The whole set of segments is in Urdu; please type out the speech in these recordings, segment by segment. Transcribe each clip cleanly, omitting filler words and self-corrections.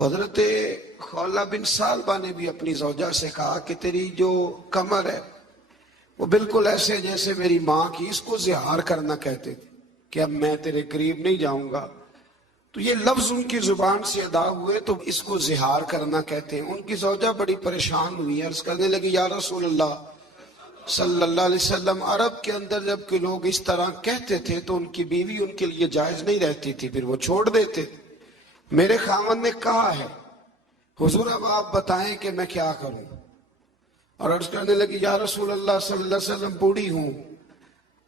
حضرت خولہ بن سالبہ نے بھی اپنی زوجہ سے کہا کہ تیری جو کمر ہے وہ بالکل ایسے جیسے میری ماں کی، اس کو زہار کرنا کہتے تھے کہ اب میں تیرے قریب نہیں جاؤں گا۔ تو یہ لفظ ان کی زبان سے ادا ہوئے تو اس کو زہار کرنا کہتے ہیں۔ ان کی زوجہ بڑی پریشان ہوئی، عرض کرنے لگی یا رسول اللہ صلی اللہ علیہ وسلم، عرب کے اندر جب کہ لوگ اس طرح کہتے تھے تو ان کی بیوی ان کے لیے جائز نہیں رہتی تھی، پھر وہ چھوڑ دیتے۔ میرے خاوند نے کہا ہے، حضور اب آپ بتائیں کہ میں کیا کروں؟ اور عرض کرنے لگی یا رسول اللہ صلی اللہ علیہ وسلم، بوڑھی ہوں،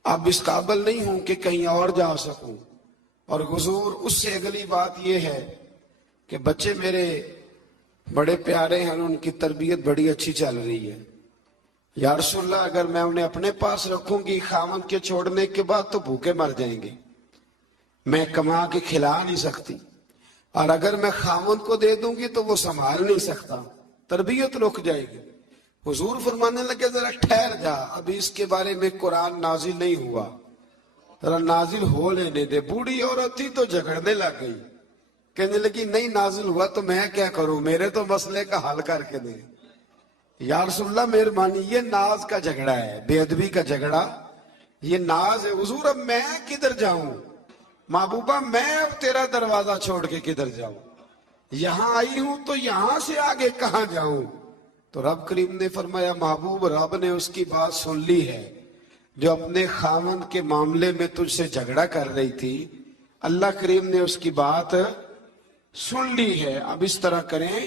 اب اس قابل نہیں ہوں کہ کہیں اور جا سکوں، اور حضور اس سے اگلی بات یہ ہے کہ بچے میرے بڑے پیارے ہیں اور ان کی تربیت بڑی اچھی چل رہی ہے، یا رسول اللہ اگر میں انہیں اپنے پاس رکھوں گی خاوند کے چھوڑنے کے بعد تو بھوکے مر جائیں گے، میں کما کے کھلا نہیں سکتی، اور اگر میں خاوند کو دے دوں گی تو وہ سنبھال نہیں سکتا، تربیت رک جائے گی۔ حضور فرمانے لگے ذرا ٹھہر جا، ابھی اس کے بارے میں قرآن نازل نہیں ہوا، ذرا نازل ہو لینے دے۔ بوڑھی عورت تھی تو جھگڑنے لگ گئی، کہنے لگی نہیں نازل ہوا تو میں کیا کروں، میرے تو مسئلے کا حل کر کے دے۔ یا رسول اللہ مہربانی، یہ ناز کا جھگڑا ہے، بے ادبی کا جھگڑا، یہ ناز ہے۔ حضور اب میں کدھر جاؤں؟ محبوبہ میں اب تیرا دروازہ چھوڑ کے کدھر جاؤں؟ یہاں آئی ہوں تو یہاں سے آگے کہاں جاؤں؟ تو رب کریم نے فرمایا محبوب، رب نے اس کی بات سن لی ہے جو اپنے خاوند کے معاملے میں تجھ سے جھگڑا کر رہی تھی، اللہ کریم نے اس کی بات سن لی ہے۔ اب اس طرح کریں،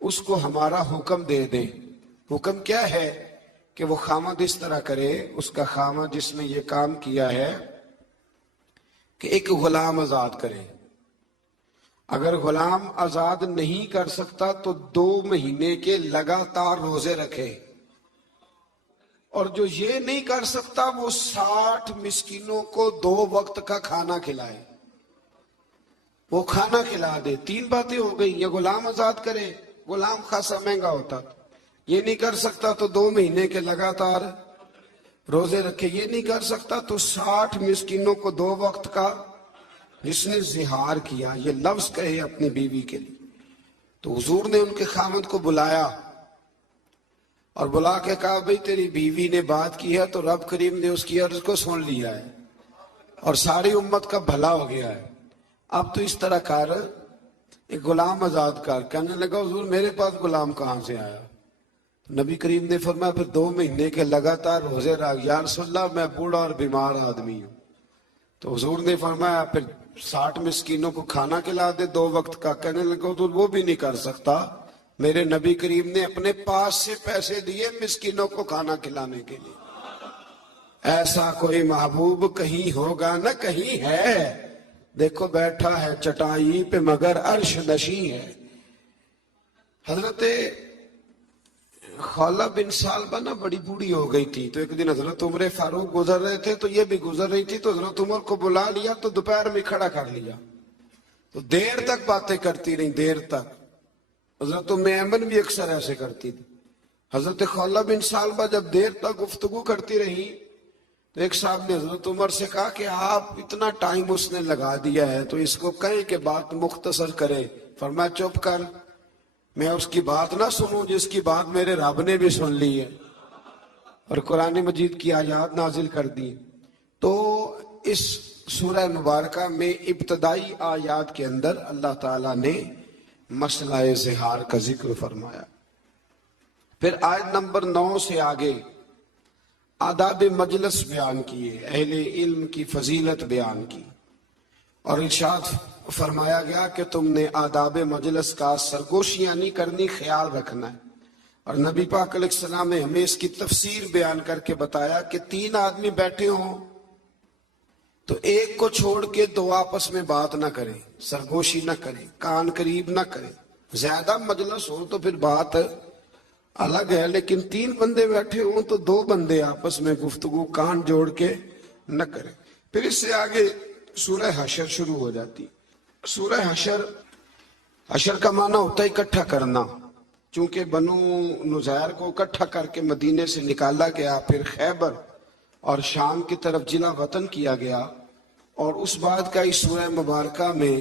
اس کو ہمارا حکم دے دیں۔ حکم کیا ہے کہ وہ خاوند اس طرح کرے، اس کا خاوند جس نے یہ کام کیا ہے کہ ایک غلام آزاد کرے۔ اگر غلام آزاد نہیں کر سکتا تو 2 مہینے کے لگاتار روزے رکھے، اور جو یہ نہیں کر سکتا وہ 60 مسکینوں کو 2 وقت کا کھانا کھلائے، وہ کھانا کھلا دے۔ 3 باتیں ہو گئی، یہ غلام آزاد کرے، غلام خاصا مہنگا ہوتا، یہ نہیں کر سکتا تو 2 مہینے کے لگاتار روزے رکھے، یہ نہیں کر سکتا تو 60 مسکینوں کو 2 وقت کا۔ جس نے زہار کیا، یہ لفظ کہے اپنی بیوی کے لیے، تو حضور نے ان کے خاوند کو بلایا اور بلا کے کہا بھئی تیری بیوی نے بات کی ہے تو رب کریم نے اس کی عرض کو سن لیا ہے اور ساری امت کا بھلا ہو گیا ہے، اب تو اس طرح کر، ایک غلام آزاد کر۔ کہنے لگا حضور میرے پاس غلام کہاں سے آیا؟ نبی کریم نے فرمایا پھر 2 مہینے کے لگاتار روزے رکھ۔ یا رسول اللہ میں بوڑھا اور بیمار آدمی ہوں۔ تو حضور نے فرمایا پھر 60 مسکینوں کو کھانا کھلا دے 2 وقت کا۔ کہنے لگا حضور وہ بھی نہیں کر سکتا، میرے نبی کریم نے اپنے پاس سے پیسے دیے مسکینوں کو کھانا کھلانے کے لیے۔ ایسا کوئی محبوب کہیں ہوگا نہ کہیں ہے، دیکھو بیٹھا ہے چٹائی پہ مگر عرش نشیں ہے۔ حضرت خولہ بن سالبہ نا بڑی بوڑھی ہو گئی تھی، تو ایک دن حضرت عمر فاروق گزر رہے تھے تو یہ بھی گزر رہی تھی، تو حضرت عمر کو بلا لیا تو دوپہر میں کھڑا کر لیا، تو دیر تک باتیں کرتی رہی، دیر تک۔ حضرت ام ایمن بھی اکثر ایسے کرتی تھی۔ حضرت خولہ بن سالبہ جب دیر تک گفتگو کرتی رہی تو ایک صاحب نے حضرت عمر سے کہا کہ آپ اتنا ٹائم اس نے لگا دیا ہے تو اس کو کہیں کہ بات مختصر کرے۔ فرمایا چپ کر، میں اس کی بات نہ سنوں جس کی بات میرے رب نے بھی سن لی ہے اور قرآن مجید کی آیات نازل کر دی۔ تو اس سورہ مبارکہ میں ابتدائی آیات کے اندر اللہ تعالیٰ نے مسئلہ زہار کا ذکر فرمایا، پھر آیت نمبر 9 سے آگے آداب مجلس بیان کیے، اہل علم کی فضیلت بیان کی، اور ارشاد فرمایا گیا کہ تم نے آداب مجلس کا سرگوشیاں نہیں کرنی، خیال رکھنا ہے۔ اور نبی پاک علیہ السلام نے ہمیں اس کی تفسیر بیان کر کے بتایا کہ 3 آدمی بیٹھے ہوں تو ایک کو چھوڑ کے 2 آپس میں بات نہ کریں، سرگوشی نہ کریں، کان قریب نہ کریں۔ زیادہ مجلس ہو تو پھر بات الگ ہے، لیکن 3 بندے بیٹھے ہوں تو 2 بندے آپس میں گفتگو کان جوڑ کے نہ کریں۔ پھر اس سے آگے سورہ حشر شروع ہو جاتی۔ سورہ حشر کا معنی ہوتا ہے اکٹھا کرنا، چونکہ بنو نذیر کو اکٹھا کر کے مدینے سے نکالا گیا، پھر خیبر اور شام کی طرف جلا وطن کیا گیا، اور اس بات کا اس سورہ مبارکہ میں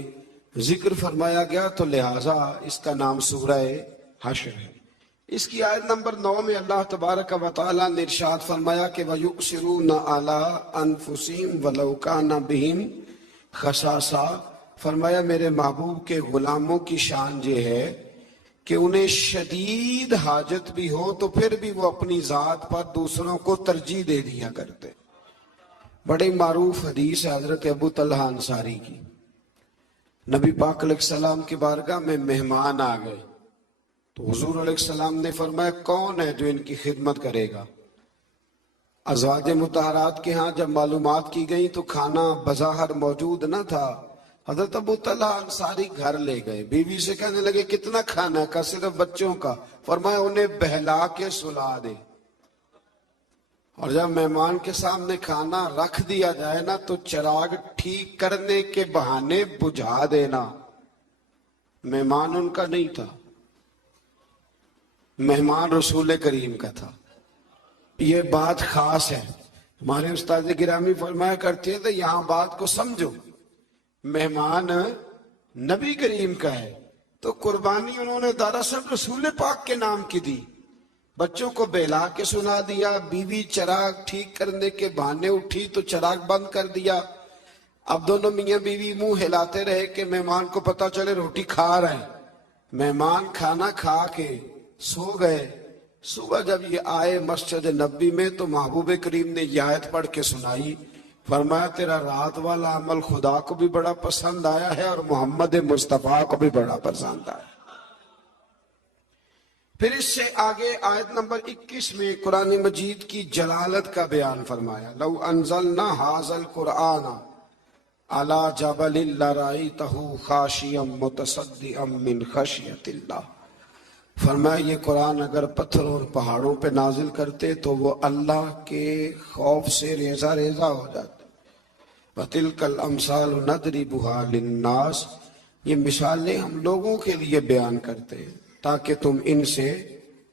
ذکر فرمایا گیا تو لہٰذا اس کا نام سورہ حشر ہے۔ اس کی آیت نمبر 9 میں اللہ تبارک و تعالیٰ نے ارشاد فرمایا کہ وَيُؤْثِرُونَ عَلَىٰ أَنفُسِهِمْ وَلَوْ كَانَ بِهِمْ خَصَاصَةٌ، فرمایا میرے محبوب کے غلاموں کی شان یہ ہے کہ انہیں شدید حاجت بھی ہو تو پھر بھی وہ اپنی ذات پر دوسروں کو ترجیح دے دیا کرتے۔ بڑی معروف حدیث ہے حضرت ابو طلحہ انصاری کی۔ نبی پاک علیہ السلام کی بارگاہ میں مہمان آ گئے تو حضور علیہ السلام نے فرمایا کون ہے جو ان کی خدمت کرے گا؟ ازواج مطہرات کے ہاں جب معلومات کی گئی تو کھانا بظاہر موجود نہ تھا۔ حضرت ابو طلحہ انصاری گھر لے گئے، بیوی سے کہنے لگے کتنا کھانا ہے؟ کہا صرف بچوں کا۔ فرمایا انہیں بہلا کے سلا دے، اور جب مہمان کے سامنے کھانا رکھ دیا جائے نا تو چراغ ٹھیک کرنے کے بہانے بجھا دینا۔ مہمان ان کا نہیں تھا، مہمان رسول کریم کا تھا۔ یہ بات خاص ہے۔ ہمارے استاد گرامی فرمایا کرتے تھے یہاں بات کو سمجھو، مہمان نبی کریم کا ہے تو قربانی انہوں نے دراصل رسول پاک کے نام کی دی۔ بچوں کو بہلا کے سنا دیا، بیوی چراغ ٹھیک کرنے کے بہانے اٹھی تو چراغ بند کر دیا۔ اب دونوں میاں بیوی منہ ہلاتے رہے کہ مہمان کو پتا چلے روٹی کھا رہے ہیں۔ مہمان کھانا کھا کے سو گئے۔ صبح جب یہ آئے مسجد نبی میں تو محبوب کریم نے یہ آیت پڑھ کے سنائی، فرمایا تیرا رات والا عمل خدا کو بھی بڑا پسند آیا ہے اور محمد مصطفیٰ کو بھی بڑا پسند آیا۔ پھر اس سے آگے آیت نمبر 21 میں قرآن مجید کی جلالت کا بیان فرمایا، لو انزلنا ھذا القرآن علی جبل لرأیتہ خاشعا متصدعا من خشیۃ اللہ۔ فرمایا یہ قرآن اگر پتھروں اور پہاڑوں پہ نازل کرتے تو وہ اللہ کے خوف سے ریزہ ریزہ ہو جاتے۔ وَتِلْكَ الْأَمْثَالُ نَضْرِبُهَا لِلنَّاسِ، یہ مثالیں ہم لوگوں کے لیے بیان کرتے ہیں تاکہ تم ان سے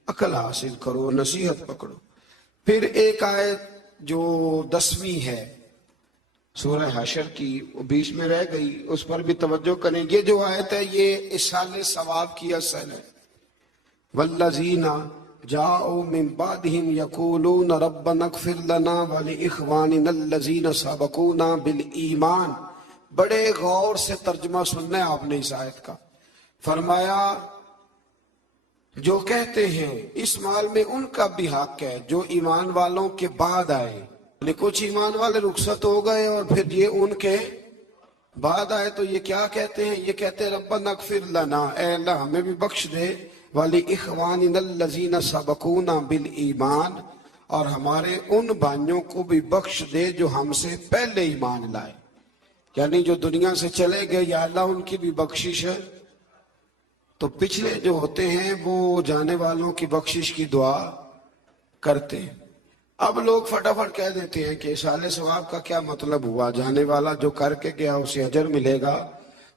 عقل حاصل کرو، نصیحت پکڑو۔ پھر ایک آیت جو 10ویں ہے سورہ حشر کی، وہ بیچ میں رہ گئی، اس پر بھی توجہ کریں۔ یہ جو آیت ہے یہ اصال ثواب کی اصل ہے۔ والذین جاءوا من بعدهم یقولون ربنا اغفر لنا ولإخواننا الذین سبقونا بالایمان۔ بڑے غور سے ترجمہ سننا ہے آپ نے اس آیت کا۔ فرمایا جو کہتے ہیں اس مال میں ان کا بھی حق ہے جو ایمان والوں کے بعد آئے، یعنی کچھ ایمان والے رخصت ہو گئے اور پھر یہ ان کے بعد آئے تو یہ کیا کہتے ہیں؟ یہ کہتے ہیں ربنا اغفر لنا، اے اللہ ہمیں بھی بخش دے، وَلِإِخْوَانِنَا الَّذِينَ سَبَقُونَا بِالْإِيمَانِ، اور ہمارے ان بھائیوں کو بھی بخش دے جو ہم سے پہلے ایمان لائے، یعنی جو دنیا سے چلے گئے یا اللہ ان کی بھی بخشش ہے۔ تو پچھلے جو ہوتے ہیں وہ جانے والوں کی بخشش کی دعا کرتے ہیں۔ اب لوگ فٹافٹ کہہ دیتے ہیں کہ اصال ثواب کا کیا مطلب ہوا؟ جانے والا جو کر کے گیا اسے اجر ملے گا۔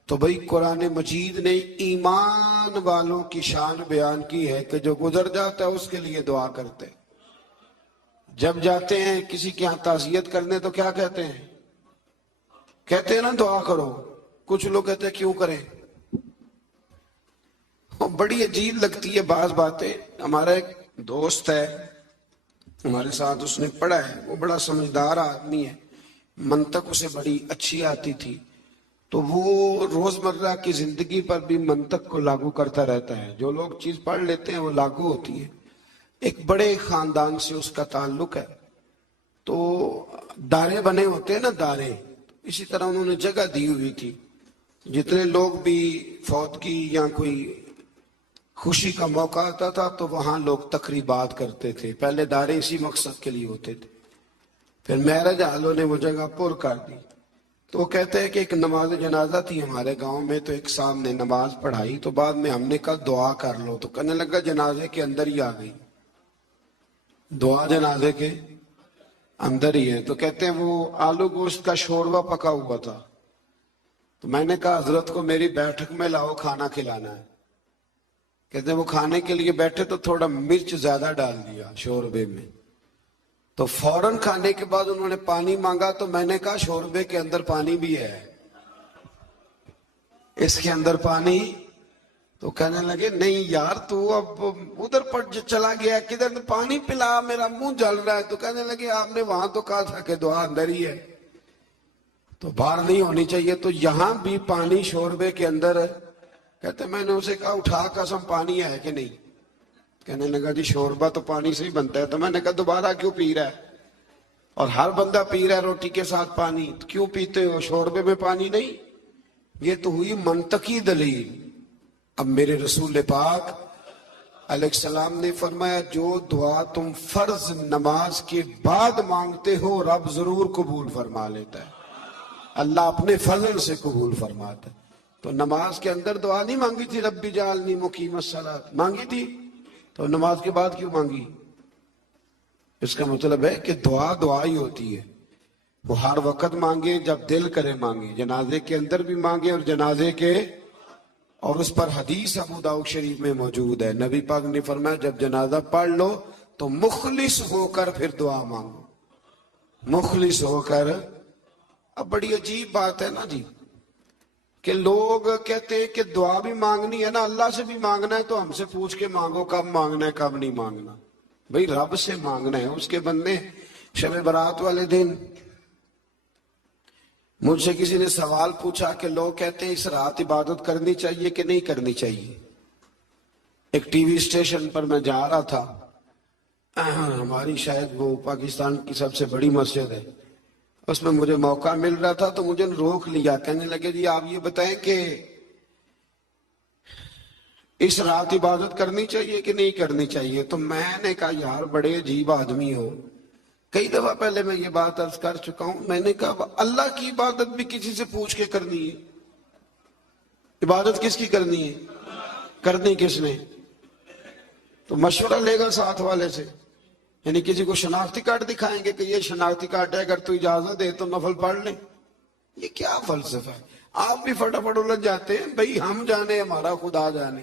تو بھئی قرآن مجید نے ایمان والوں کی شان بیان کی ہے کہ جو گزر جاتا ہے اس کے لیے دعا کرتے ہیں۔ جب جاتے ہیں کسی کے یہاں تعزیت کرنے تو کیا کہتے ہیں؟ کہتے ہیں نا دعا کرو۔ کچھ لوگ کہتے ہیں کیوں کریں؟ بڑی عجیب لگتی ہے بعض باتیں۔ ہمارا ایک دوست ہے ہمارے ساتھ، اس نے پڑھا ہے، وہ بڑا سمجھدار آدمی ہے، منطق اسے بڑی اچھی آتی تھی، تو وہ روزمرہ کی زندگی پر بھی منطق کو لاگو کرتا رہتا ہے۔ جو لوگ چیز پڑھ لیتے ہیں وہ لاگو ہوتی ہے۔ ایک بڑے خاندان سے اس کا تعلق ہے، تو دارے بنے ہوتے ہیں نا دارے، اسی طرح انہوں نے جگہ دی ہوئی تھی۔ جتنے لوگ بھی فوتگی یا کوئی خوشی کا موقع آتا تھا تو وہاں لوگ تقریبات کرتے تھے۔ پہلے دارے اسی مقصد کے لیے ہوتے تھے، پھر مہرج والوں نے وہ جگہ پر کر دی۔ تو وہ کہتے ہیں کہ ایک نماز جنازہ تھی ہمارے گاؤں میں، تو ایک صاحب نے نماز پڑھائی تو بعد میں ہم نے کہا دعا کر لو، تو کہنے لگا جنازے کے اندر ہی آ گئی، دعا جنازے کے اندر ہی ہے۔ تو کہتے ہیں وہ آلو گوشت کا شوربہ پکا ہوا تھا، تو میں نے کہا حضرت کو میری بیٹھک میں لاؤ، کھانا کھلانا ہے۔ کہتے ہیں وہ کھانے کے لیے بیٹھے تو تھوڑا مرچ زیادہ ڈال دیا شوربے میں، تو فوراً کھانے کے بعد انہوں نے پانی مانگا، تو میں نے کہا شوربے کے اندر پانی بھی ہے۔ اس کے اندر پانی. تو کہنے لگے نہیں یار تو اب ادھر پر چلا گیا, کدھر پانی پلا, میرا منہ جل رہا ہے. تو کہنے لگے آپ نے وہاں تو کہا تھا کہ دعا اندر ہی ہے, تو باہر نہیں ہونی چاہیے, تو یہاں بھی پانی شوربے کے اندر ہے. کہتے میں نے اسے کہا اٹھا قسم پانی ہے کہ نہیں؟ کہنے لگا جی شوربہ تو پانی سے ہی بنتا ہے. تو میں نے کہا دوبارہ کیوں پی رہا ہے؟ اور ہر بندہ پی رہا ہے روٹی کے ساتھ پانی, کیوں پیتے ہو؟ شوربے میں پانی نہیں. یہ تو ہوئی منطقی دلیل. اب میرے رسول پاک علیہ السلام نے فرمایا جو دعا تم فرض نماز کے بعد مانگتے ہو رب ضرور قبول فرما لیتا ہے. اللہ اپنے فضل سے قبول فرماتا ہے. تو نماز کے اندر دعا نہیں مانگی تھی رب اجعلنی مقیم الصلاۃ؟ مانگی تھی. تو نماز کے بعد کیوں مانگی؟ اس کا مطلب ہے کہ دعا دعا ہی ہوتی ہے. وہ ہر وقت مانگے جب دل کرے مانگے, جنازے کے اندر بھی مانگے اور جنازے کے, اور اس پر حدیث ابو داؤد شریف میں موجود ہے. نبی پاک نے فرمایا جب جنازہ پڑھ لو تو مخلص ہو کر پھر دعا مانگو, مخلص ہو کر. اب بڑی عجیب بات ہے نا جی کہ لوگ کہتے ہیں کہ دعا بھی مانگنی ہے نا, اللہ سے بھی مانگنا ہے تو ہم سے پوچھ کے مانگو کب مانگنا ہے کب نہیں مانگنا. بھئی رب سے مانگنا ہے. اس کے بندے شب برات والے دن مجھ سے کسی نے سوال پوچھا کہ لوگ کہتے ہیں اس رات عبادت کرنی چاہیے کہ نہیں کرنی چاہیے. ایک ٹی وی اسٹیشن پر میں جا رہا تھا, ہماری شاید وہ پاکستان کی سب سے بڑی مسجد ہے, اس میں مجھے موقع مل رہا تھا تو مجھے روک لیا. کہنے لگے جی آپ یہ بتائیں کہ اس رات عبادت کرنی چاہیے کہ نہیں کرنی چاہیے. تو میں نے کہا یار بڑے عجیب آدمی ہو. کئی دفعہ پہلے میں یہ بات عرض کر چکا ہوں. میں نے کہا اللہ کی عبادت بھی کسی سے پوچھ کے کرنی ہے. عبادت کس کی کرنی ہے؟ کرنی کس نے؟ تو مشورہ لے گا ساتھ والے سے, یعنی کسی کو شناختی کارڈ دکھائیں گے کہ یہ شناختی کارڈ ہے اگر تو اجازت دے تو نفل پڑھ لیں. یہ کیا فلسفہ ہے؟ آپ بھی فٹافٹ الجھ جاتے ہیں. بھئی ہم جانے ہمارا خدا جانے.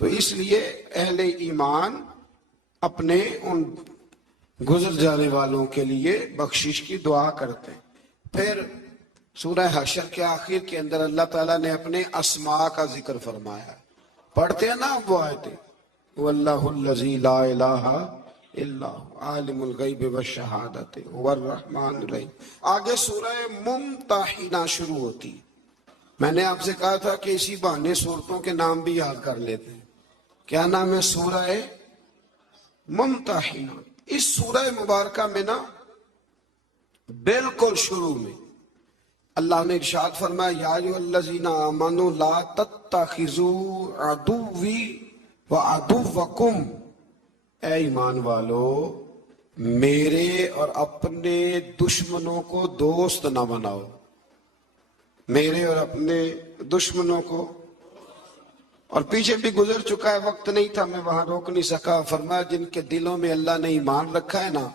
تو اس لیے اہل ایمان اپنے ان گزر جانے والوں کے لیے بخشش کی دعا کرتے ہیں. پھر سورہ حشر کے آخر کے اندر اللہ تعالیٰ نے اپنے اسماء کا ذکر فرمایا. پڑھتے ہیں نا وہ آیتیں, واللہ الذی لا الہ الا هو عالم الغیب والشہادۃ هو الرحمن الرحیم. آگے سورہ ممتحنہ شروع ہوتی. میں نے آپ سے کہا تھا کہ اسی بہانے صورتوں کے نام بھی یاد کر لیتے ہیں. کیا نام ہے؟ سورہ ممتحنہ. اس سورہ مبارکہ میں نا بالکل شروع میں اللہ نے ارشاد فرمایا یا ایھا الذین آمنوا لا تتخذوا عدوی وعدوکم, اے ایمان والو میرے اور اپنے دشمنوں کو دوست نہ بناؤ. میرے اور اپنے دشمنوں کو, اور پیچھے بھی گزر چکا ہے, وقت نہیں تھا میں وہاں روک نہیں سکا. فرمایا جن کے دلوں میں اللہ نے ایمان رکھا ہے نا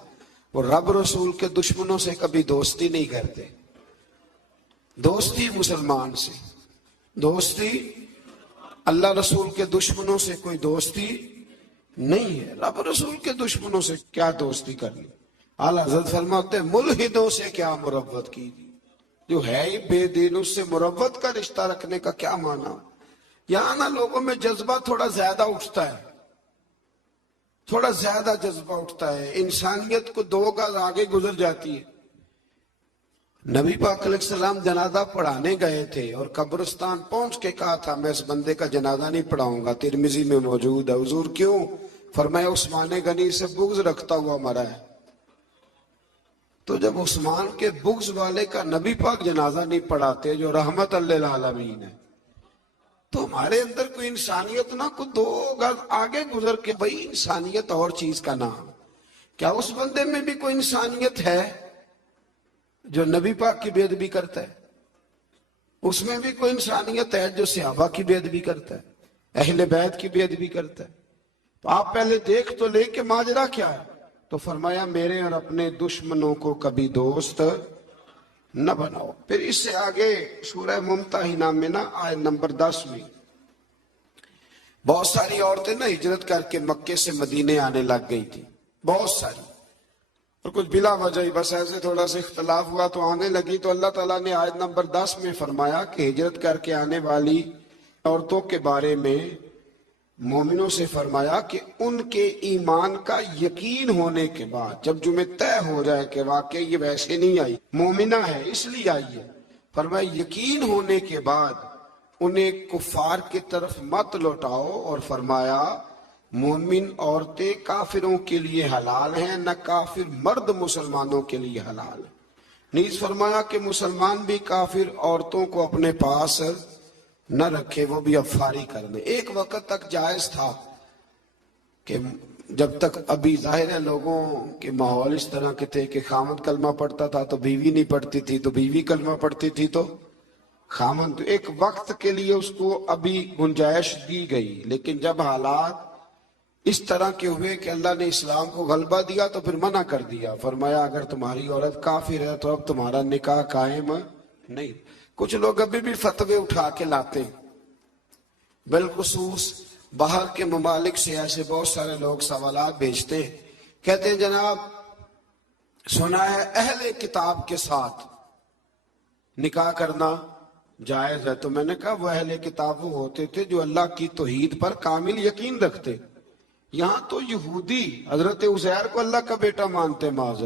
وہ رب رسول کے دشمنوں سے کبھی دوستی نہیں کرتے. دوستی مسلمان سے, دوستی اللہ رسول کے دشمنوں سے کوئی دوستی نہیں ہے. رب رسول کے دشمنوں سے کیا دوستی کرنی. اعلیٰ حضرت فرماتے ہیں ملحدوں سے کیا مروت کی, جو ہے ہی بے دین اس سے مروت کا رشتہ رکھنے کا کیا معنی. یہاں نا لوگوں میں جذبہ تھوڑا زیادہ اٹھتا ہے, تھوڑا زیادہ جذبہ اٹھتا ہے. انسانیت کو دو گز آگے گزر جاتی ہے. نبی پاک علیہ السلام جنازہ پڑھانے گئے تھے اور قبرستان پہنچ کے کہا تھا میں اس بندے کا جنازہ نہیں پڑھاؤں گا, ترمذی میں موجود ہے. حضور کیوں؟ فرمایا عثمان غنی سے بغض رکھتا ہوا مرا ہے. تو جب عثمان کے بغض والے کا نبی پاک جنازہ نہیں پڑھاتے جو رحمت للعالمین ہے, تو ہمارے اندر کوئی انسانیت نہ کو دو گز آگے گزر کے بھئی انسانیت اور چیز کا نام. کیا اس بندے میں بھی کوئی انسانیت ہے جو نبی پاک کی بے ادبی کرتا ہے؟ اس میں بھی کوئی انسانیت ہے جو صحابہ کی بے ادبی کرتا ہے, اہل بیت کی بے ادبی کرتا ہے؟ تو آپ پہلے دیکھ تو لے کہ ماجرا کیا ہے. تو فرمایا میرے اور اپنے دشمنوں کو کبھی دوست نہ بناؤ. پھر اس سے آگے سورہ ممتحنہ میں نا آیت نمبر 10 میں بہت ساری عورتیں نا ہجرت کر کے مکے سے مدینے آنے لگ گئی تھی, بہت ساری. اور کچھ بلا وجہ ہی بس ایسے تھوڑا سا اختلاف ہوا تو آنے لگی، تو اللہ تعالیٰ نے آیت نمبر 10 میں فرمایا کہ ہجرت کر کے آنے والی عورتوں کے بارے میں مومنوں سے فرمایا کہ ان کے ایمان کا یقین ہونے کے بعد، جب جمعہ طے ہو جائے کہ واقعی یہ ویسے نہیں آئی، مومنہ ہے اس لیے آئی ہے، فرمایا یقین ہونے کے بعد انہیں کفار کی طرف مت لوٹاؤ، اور فرمایا مومن عورتیں کافروں کے لیے حلال ہیں، نہ کافر مرد مسلمانوں کے لیے حلال ہیں۔ نیز فرمایا کہ مسلمان بھی کافر عورتوں کو اپنے پاس نہ رکھے، وہ بھی افاری کر دیں۔ ایک وقت تک جائز تھا کہ جب تک ابھی ظاہر ہے لوگوں کے ماحول اس طرح کے تھے کہ خامد کلمہ پڑھتا تھا تو بیوی نہیں پڑھتی تھی، تو بیوی کلمہ پڑھتی تھی تو خامد، تو ایک وقت کے لیے اس کو ابھی گنجائش دی گئی، لیکن جب حالات اس طرح کے ہوئے کہ اللہ نے اسلام کو غلبہ دیا تو پھر منع کر دیا، فرمایا اگر تمہاری عورت کافر ہے تو اب تمہارا نکاح قائم نہیں۔ کچھ لوگ ابھی بھی فتوے اٹھا کے لاتے ہیں، بالخصوص باہر کے ممالک سے ایسے بہت سارے لوگ سوالات بھیجتے ہیں، کہتے ہیں جناب سنا ہے اہل کتاب کے ساتھ نکاح کرنا جائز ہے، تو میں نے کہا وہ اہل کتاب وہ ہوتے تھے جو اللہ کی توحید پر کامل یقین رکھتے۔ یہاں تو یہودی حضرت عزیر کو اللہ کا بیٹا مانتے معاذ،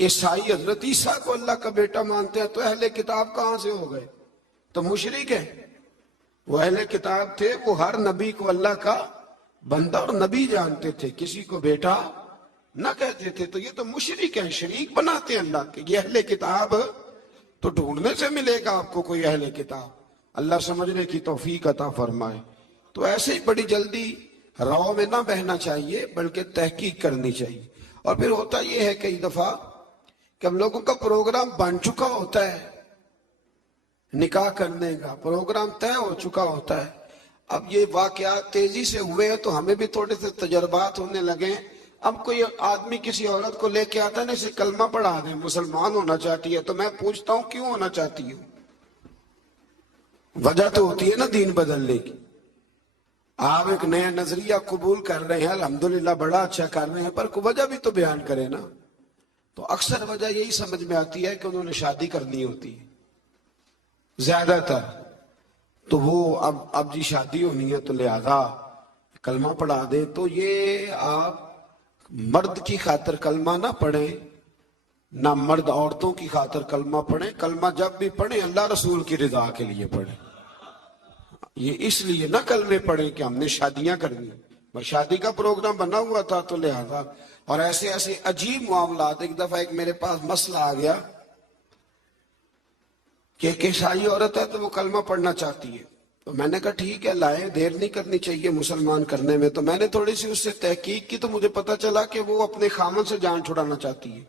عیسائی حضرت عیسیٰ کو اللہ کا بیٹا مانتے ہیں، تو اہل کتاب کہاں سے ہو گئے؟ تو مشرک ہیں۔ وہ اہل کتاب تھے، وہ ہر نبی کو اللہ کا بندہ اور نبی جانتے تھے، کسی کو بیٹا نہ کہتے تھے، تو یہ تو مشرک ہیں، شریک بناتے ہیں اللہ کے۔ یہ اہل کتاب تو ڈھونڈنے سے ملے گا آپ کو کوئی اہل کتاب، اللہ سمجھنے کی توفیق عطا فرمائے۔ تو ایسے ہی بڑی جلدی راؤ میں نہ بہنا چاہیے بلکہ تحقیق کرنی چاہیے۔ اور پھر ہوتا یہ ہے کئی دفعہ کہ ہم لوگوں کا پروگرام بن چکا ہوتا ہے، نکاح کرنے کا پروگرام طے ہو چکا ہوتا ہے، اب یہ واقعات تیزی سے ہوئے ہیں تو ہمیں بھی تھوڑے سے تجربات ہونے لگے ہیں۔ اب کوئی آدمی کسی عورت کو لے کے آتا ہے نا، اسے کلمہ پڑھا دیں، مسلمان ہونا چاہتی ہے، تو میں پوچھتا ہوں کیوں ہونا چاہتی ہوں؟ وجہ تو ہوتی ہے نا دین بدلنے کی۔ آپ ایک نیا نظریہ قبول کر رہے ہیں، الحمدللہ بڑا اچھا کر رہے ہیں، پر کوئی وجہ بھی تو بیان کرے نا۔ تو اکثر وجہ یہی سمجھ میں آتی ہے کہ انہوں نے شادی کرنی ہوتی ہے زیادہ تر، تو وہ اب جی شادی ہونی ہے تو لہذا کلمہ پڑھا دیں۔ تو یہ آپ مرد کی خاطر کلمہ نہ پڑھیں، نہ مرد عورتوں کی خاطر کلمہ پڑھیں۔ کلمہ جب بھی پڑھیں اللہ رسول کی رضا کے لیے پڑھیں، یہ اس لیے نہ کلمے پڑھیں کہ ہم نے شادیاں کرنی، بس شادی کا پروگرام بنا ہوا تھا تو لہذا۔ اور ایسے ایسے عجیب معاملات، ایک دفعہ ایک میرے پاس مسئلہ آ گیا کہ ایک عیسائی عورت ہے تو وہ کلمہ پڑھنا چاہتی ہے، تو میں نے کہا ٹھیک ہے لائیں، دیر نہیں کرنی چاہیے مسلمان کرنے میں۔ تو میں نے تھوڑی سی اس سے تحقیق کی تو مجھے پتا چلا کہ وہ اپنے خامن سے جان چھڑانا چاہتی ہے،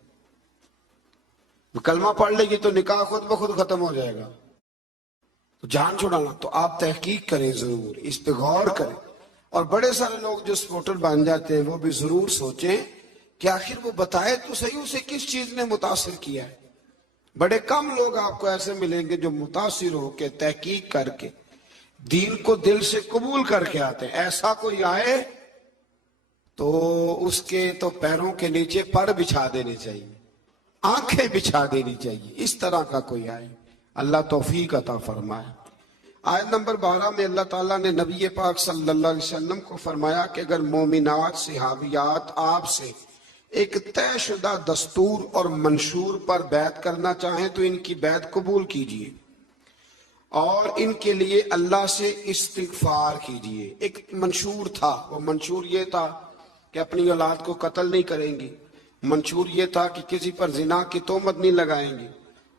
وہ کلمہ پڑھ لے گی تو نکاح خود بخود ختم ہو جائے گا، تو جان چھڑانا۔ تو آپ تحقیق کریں ضرور، اس پہ غور کریں، اور بڑے سارے لوگ جو سپورٹر بن جاتے ہیں وہ بھی ضرور سوچیں کہ آخر وہ بتائے تو صحیح اسے کس چیز نے متاثر کیا ہے۔ بڑے کم لوگ آپ کو ایسے ملیں گے جو متاثر ہو کے تحقیق کر کے دین کو دل سے قبول کر کے آتے ہیں۔ ایسا کوئی آئے تو اس کے تو پیروں کے نیچے پڑ بچھا دینے چاہیے، آنکھیں بچھا دینی چاہیے، اس طرح کا کوئی آئے، اللہ توفیق عطا فرمائے۔ آیت نمبر 12 میں اللہ تعالیٰ نے نبی پاک صلی اللہ علیہ وسلم کو فرمایا کہ اگر مومنات صحابیات آپ سے ایک طے شدہ دستور اور منشور پر بیعت کرنا چاہیں تو ان کی بیعت قبول کیجیے اور ان کے لیے اللہ سے استغفار کیجیے۔ ایک منشور تھا، وہ منشور یہ تھا کہ اپنی اولاد کو قتل نہیں کریں گی، منشور یہ تھا کہ کسی پر زنا کی تہمت نہیں لگائیں گے،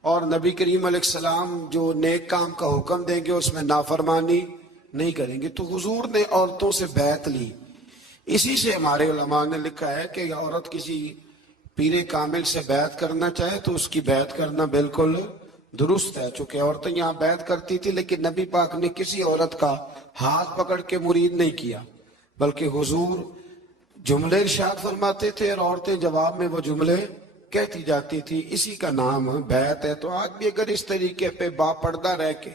اور نبی کریم علیہ السلام جو نیک کام کا حکم دیں گے اس میں نافرمانی نہیں کریں گے۔ تو حضور نے عورتوں سے بیعت لی، اسی سے ہمارے علماء نے لکھا ہے کہ عورت کسی پیر کامل سے بیعت کرنا چاہے تو اس کی بیعت کرنا بالکل درست ہے، چونکہ عورتیں یہاں بیعت کرتی تھی لیکن نبی پاک نے کسی عورت کا ہاتھ پکڑ کے مرید نہیں کیا، بلکہ حضور جملے ارشاد فرماتے تھے اور عورتیں جواب میں وہ جملے کہتی جاتی تھی، اسی کا نام بیعت ہے۔ تو آج بھی اگر اس طریقے پہ با پردہ رہ کے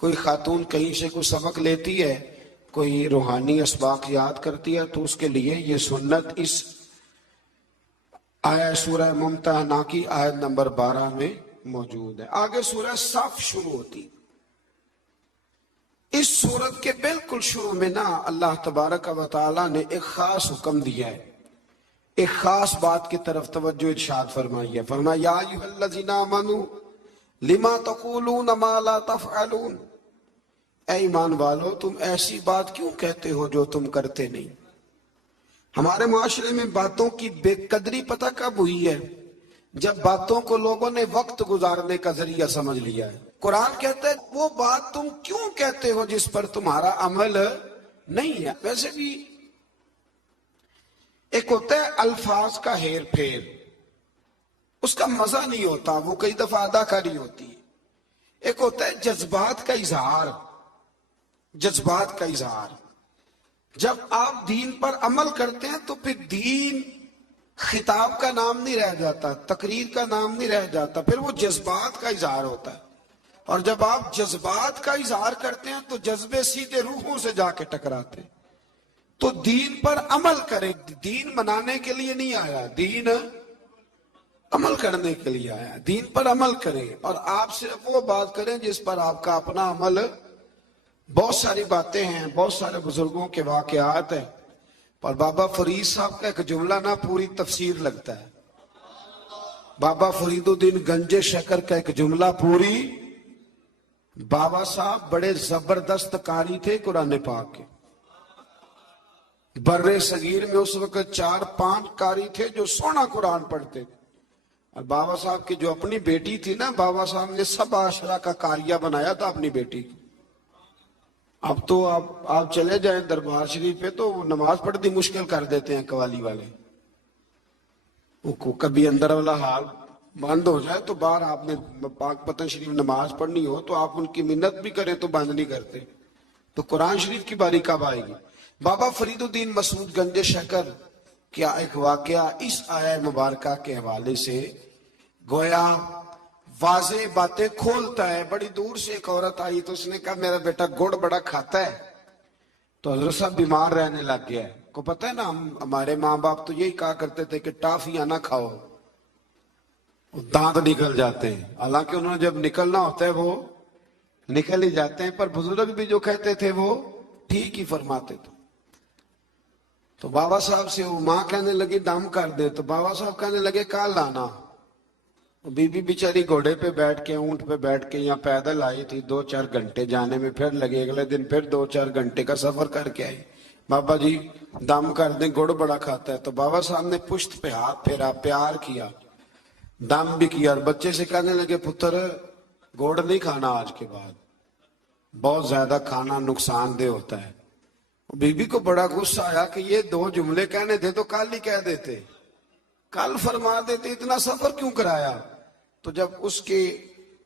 کوئی خاتون کہیں سے کوئی سبق لیتی ہے، کوئی روحانی اسباق یاد کرتی ہے، تو اس کے لیے یہ سنت اس آیا سورہ ممتحنہ کی آیت نمبر 12 میں موجود ہے۔ آگے سورہ صف شروع ہوتی۔ اس سورت کے بالکل شروع میں نا اللہ تبارک و تعالی نے ایک خاص حکم دیا ہے، ایک خاص بات کی طرف توجہ ارشاد فرمائی ہے۔ فرمایا یا ایھا الذین آمنوا لما تقولون ما لا تفعلون، اے ایمان والو تم ایسی بات کیوں کہتے ہو جو تم کرتے نہیں۔ ہمارے معاشرے میں باتوں کی بے قدری پتہ کب ہوئی ہے؟ جب باتوں کو لوگوں نے وقت گزارنے کا ذریعہ سمجھ لیا ہے۔ قرآن کہتا ہے وہ بات تم کیوں کہتے ہو جس پر تمہارا عمل نہیں ہے۔ ویسے بھی ایک ہوتا ہے الفاظ کا ہیر پھیر، اس کا مزہ نہیں ہوتا، وہ کئی دفعہ اداکاری ہوتی ہے۔ ایک ہوتا ہے جذبات کا اظہار، جذبات کا اظہار۔ جب آپ دین پر عمل کرتے ہیں تو پھر دین خطاب کا نام نہیں رہ جاتا، تقریر کا نام نہیں رہ جاتا، پھر وہ جذبات کا اظہار ہوتا ہے۔ اور جب آپ جذبات کا اظہار کرتے ہیں تو جذبے سیدھے روحوں سے جا کے ٹکراتے ہیں۔ تو دین پر عمل کریں، دین منانے کے لیے نہیں آیا، دین عمل کرنے کے لیے آیا۔ دین پر عمل کریں اور آپ صرف وہ بات کریں جس پر آپ کا اپنا عمل۔ بہت ساری باتیں ہیں، بہت سارے بزرگوں کے واقعات ہیں، پر بابا فرید صاحب کا ایک جملہ نا پوری تفسیر لگتا ہے۔ بابا فرید الدین گنج شکر کا ایک جملہ پوری۔ بابا صاحب بڑے زبردست قاری تھے قرآن پاک کے۔ بر صغیر میں اس وقت 4-5 قاری تھے جو سونا قرآن پڑھتے تھے۔ اور بابا صاحب کی جو اپنی بیٹی تھی نا، بابا صاحب نے سب عشرہ کا قاریہ بنایا تھا اپنی بیٹی کو۔ اب تو آپ چلے جائیں دربار شریف پہ تو وہ نماز پڑھنی مشکل کر دیتے ہیں قوالی والے۔ وہ کبھی اندر والا حال بند ہو جائے تو باہر آپ نے پاک پتن شریف نماز پڑھنی ہو تو آپ ان کی منت بھی کریں تو بند نہیں کرتے۔ تو قرآن شریف کی باری کب آئے گی؟ بابا فرید الدین مسعود گنج شکر کیا ایک واقعہ اس آیہ مبارکہ کے حوالے سے گویا واضح باتیں کھولتا ہے۔ بڑی دور سے ایک عورت آئی تو اس نے کہا میرا بیٹا گڑ بڑا کھاتا ہے، تو حضرت صاحب بیمار رہنے لگ گیا ہے۔ کو پتہ ہے نا ہمارے ماں باپ تو یہی کہا کرتے تھے کہ ٹافیاں نہ کھاؤ، دانت نکل جاتے ہیں۔ حالانکہ انہوں نے جب نکلنا ہوتا ہے وہ نکل ہی جاتے ہیں، پر بزرگ بھی جو کہتے تھے وہ ٹھیک ہی فرماتے تھے۔ تو بابا صاحب سے وہ ماں کہنے لگی دم کر دے، تو بابا صاحب کہنے لگے کال لانا۔ بی بی بیچاری گھوڑے پہ بیٹھ کے اونٹ پہ بیٹھ کے یہاں پیدل آئی تھی، 2-4 گھنٹے جانے میں پھر لگے، اگلے دن پھر 2-4 گھنٹے کا سفر کر کے آئی۔ بابا جی دم کر دیں، گڑ بڑا کھاتا ہے۔ تو بابا صاحب نے پشت پہ ہاتھ پھیرا، پیار کیا، دم بھی کیا، اور بچے سے کہنے لگے پتر گوڑ نہیں کھانا آج کے بعد، بہت زیادہ کھانا نقصان دہ ہوتا ہے۔ بی بی کو بڑا غصہ آیا کہ یہ 2 جملے کہنے تھے تو کل ہی کہہ دیتے، کل فرما دیتے، اتنا سفر کیوں کرایا؟ تو جب اس کے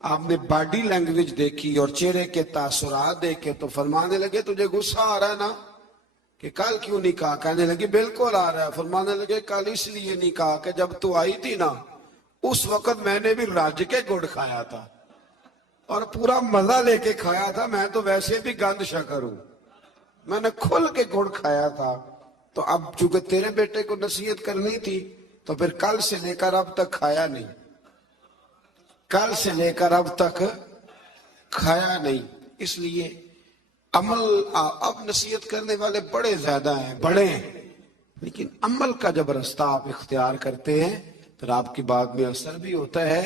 آپ نے باڈی لینگویج دیکھی اور چہرے کے تاثرات دیکھے تو فرمانے لگے تجھے غصہ آ رہا ہے نا کہ کل کیوں نہیں کہا؟ کہنے لگے بالکل آ رہا ہے۔ فرمانے لگے کل اس لیے نہیں کہا کہ جب تو آئی تھی نا اس وقت میں نے بھی رج کے گڑ کھایا تھا اور پورا مزہ لے کے کھایا تھا، میں تو ویسے بھی گند شکر ہوں، میں نے کھل کے گڑ کھایا تھا۔ تو اب چونکہ تیرے بیٹے کو نصیحت کرنی تھی تو پھر کل سے لے کر اب تک کھایا نہیں، کل سے لے کر اب تک کھایا نہیں۔ اس لیے عمل، اب نصیحت کرنے والے بڑے زیادہ ہیں، بڑے ہیں، لیکن عمل کا جب رستہ آپ اختیار کرتے ہیں پھر آپ کی بات میں اثر بھی ہوتا ہے،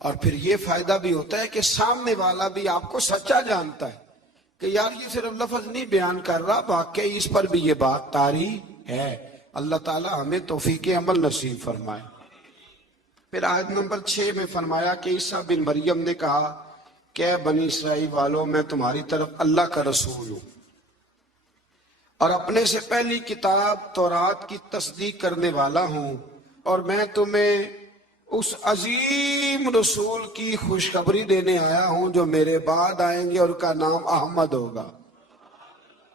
اور پھر یہ فائدہ بھی ہوتا ہے کہ سامنے والا بھی آپ کو سچا جانتا ہے کہ یار یہ صرف لفظ نہیں بیان کر رہا، واقعی اس پر بھی یہ بات طاری ہے۔ اللہ تعالی ہمیں توفیق عمل نصیب فرمائے۔ پھر آیت نمبر 6 میں فرمایا کہ عیسیٰ بن مریم نے کہا کہ اے بنی اسرائیل والوں میں تمہاری طرف اللہ کا رسول ہوں اور اپنے سے پہلی کتاب تورات کی تصدیق کرنے والا ہوں، اور میں تمہیں اس عظیم رسول کی خوشخبری دینے آیا ہوں جو میرے بعد آئیں گے اور ان کا نام احمد ہوگا۔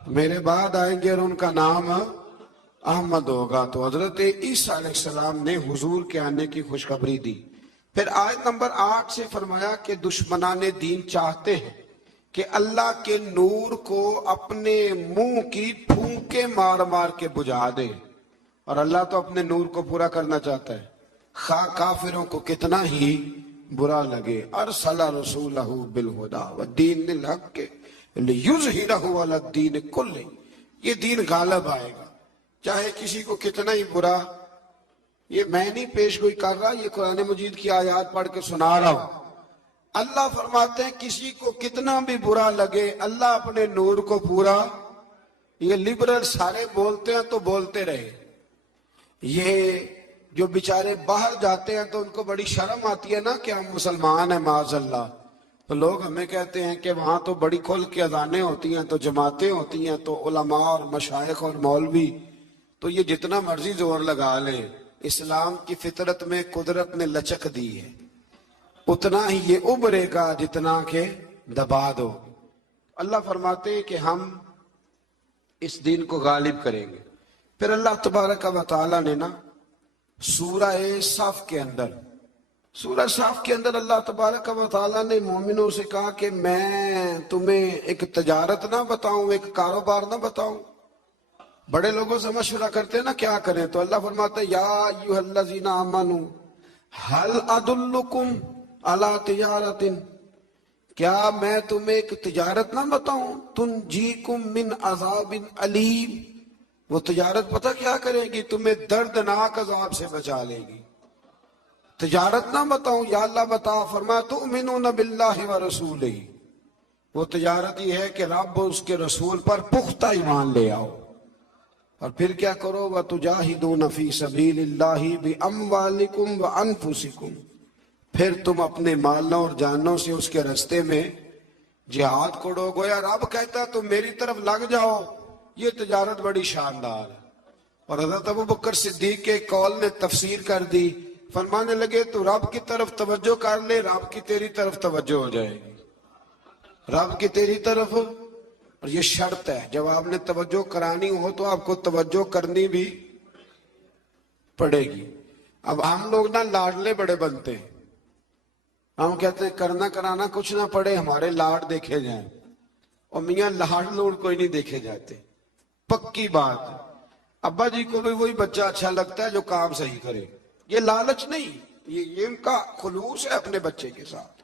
میرے بعد آئیں گے اور ان کا نام احمد ہوگا۔ تو حضرت عیسیٰ علیہ السلام نے حضور کے آنے کی خوشخبری دی۔ پھر آیت نمبر 8 سے فرمایا کہ دشمنان دین چاہتے ہیں کہ اللہ کے نور کو اپنے منہ کی پھونکے مار مار کے بجھا دے، اور اللہ تو اپنے نور کو پورا کرنا چاہتا ہے۔ خواہ کافروں کو کتنا ہی برا لگے. ارسل رسولہ بالہدی والدین الحق لیظہرہ علی الدین کلہ. یہ دین غالب آئے گا چاہے کسی کو کتنا ہی برا. یہ میں نہیں پیش گوئی کر رہا، یہ قرآن مجید کی آیات پڑھ کے سنا رہا ہوں. اللہ فرماتے ہیں کسی کو کتنا بھی برا لگے اللہ اپنے نور کو پورا. یہ لبرل سارے بولتے ہیں تو بولتے رہے. یہ جو بیچارے باہر جاتے ہیں تو ان کو بڑی شرم آتی ہے نا کہ ہم مسلمان ہیں معاذ اللہ. تو لوگ ہمیں کہتے ہیں کہ وہاں تو بڑی کھل کے اذانیں ہوتی ہیں، تو جماعتیں ہوتی ہیں، تو علماء اور مشائخ اور مولوی، تو یہ جتنا مرضی زور لگا لیں، اسلام کی فطرت میں قدرت نے لچک دی ہے، اتنا ہی یہ ابھرے گا جتنا کہ دبا دو. اللہ فرماتے ہیں کہ ہم اس دین کو غالب کریں گے. پھر اللہ تبارک و تعالی نے نا سورہ صف کے اندر اللہ تبارک و تعالیٰ نے مومنوں سے کہا کہ میں تمہیں ایک تجارت نہ بتاؤں، ایک کاروبار نہ بتاؤں. بڑے لوگوں سے مشورہ کرتے ہیں نا کیا کریں، تو اللہ فرماتا ہے یا ایھا الذین آمنوا هل ادلکم علی تجارت، کیا میں تمہیں ایک تجارت نہ بتاؤں تنجیکم من عذاب علیم. وہ تجارت پتہ کیا کرے گی، تمہیں دردناک عذاب سے بچا لے گی. تجارت نہ بتاؤں، یا اللہ بتا. فرمایا تؤمنون باللہ ورسولہ، وہ تجارت یہ ہے کہ رب اس کے رسول پر پختہ ایمان لے آؤ. اور پھر کیا کرو وتجاہدون فی سبیل اللہ باموالکم وانفسکم، پھر تم اپنے مالوں اور جانوں سے اس کے راستے میں جہاد کرو. گویا رب کہتا ہے تم میری طرف لگ جاؤ. یہ تجارت بڑی شاندار ہے. اور حضرت ابوبکر صدیق کے قول نے تفسیر کر دی، فرمانے لگے تو رب کی طرف توجہ کر لے، رب کی تیری طرف توجہ ہو جائے گی. رب کی تیری طرف. اور یہ شرط ہے جب آپ نے توجہ کرانی ہو تو آپ کو توجہ کرنی بھی پڑے گی. اب ہم لوگ نا لاڈلے بڑے بنتے ہیں، ہم کہتے ہیں کرنا کرانا کچھ نہ پڑے، ہمارے لاڈ دیکھے جائیں. اور میاں لاڈ لوڈ کوئی نہیں دیکھے جاتے. پکی بات ہے، ابا جی کو بھی وہی بچہ اچھا لگتا ہے جو کام صحیح کرے. یہ لالچ نہیں، یہ ان کا خلوص ہے اپنے بچے کے ساتھ.